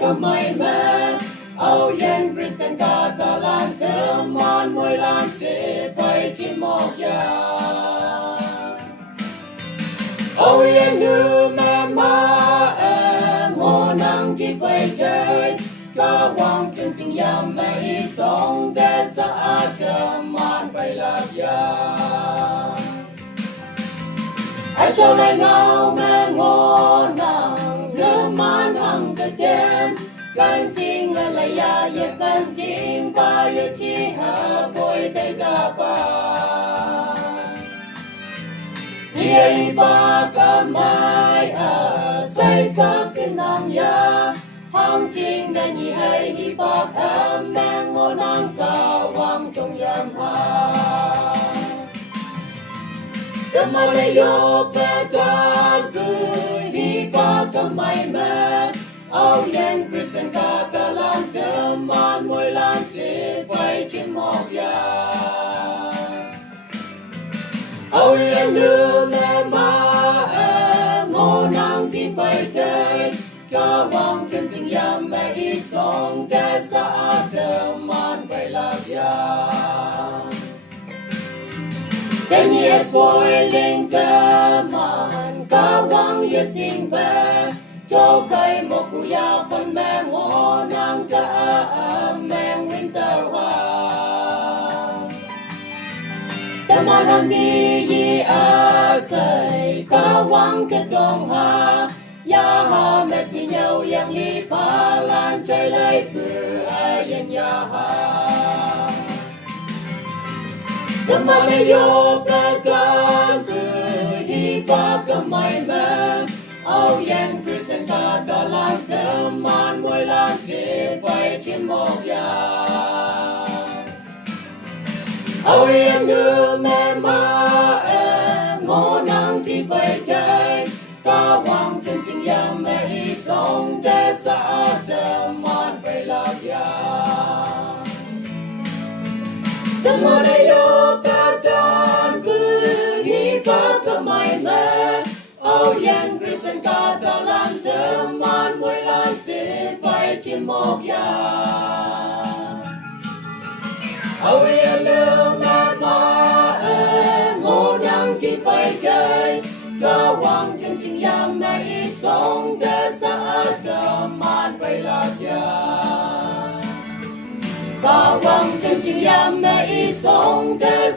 cơ mây mê âu yên Kristen ta ta lan thơ mòn môi lan sẽ phải chỉ một giờ âu yên nữ mẹ ma ngô năng chỉ phải chơi cho quang kim chừng yam mẹ sống để sa thơ mòn phải là giờ ai cho lại nào mẹ ngô năng thơ mòn hằng cái đêmกันจริงอะไรอย่ากันจริงไปอย่าชี้หาป่วยได้กาปาเยี่ยปากไม้ใส่ซักสินางยาห้องจริงได้ยี่ให้ฮีปากแมงโงนังกาวังจงยามหาจะมาเลยโยกกันคือฮีปากไม่แม่âu yên Kristen ta ta lan thơ mòn môi lan sẽ phải chim một giờ âu yên nữ mẹ ma ngô năng thì phải chơi cho vòng kim chừng yam mẹ y sống để sa thơ mòn phải là giờ cái nhiệt vui linh thơ mòn có vòng yêu xin về cho cây một bụi ya phân mẹ ngô năng cả mẹ winter hoa ta mà nam đi yi say cả quang cái trồng hoa ya ha mẹ xin nhau yang li pa lan chơi lấy bự ai ya ha ta mà đi yo cả can bự hi pa cả mai mẹ âu yên Kristen ta ta lan thơ mòn môi lan sẽ phải chim một giờ âu yên nữ mẹ ma ngô năng thì phải chơi ca hoàng kim chừng yam mẹ y sống để sa thơ mòn phải là giờ ta mà đây yo ca tan cứ hi pa ca mai mẹ âu yên Kristen ta ta lan thơ mòn môi lan sẽ phải chim một giờ âu yên nữ mẹ ma ngô năng thì phải chơi ca hoàng kim chừng yam mẹ y sống để sa thơ mòn phải là giờ ca hoàng kim chừng yam mẹ y sống để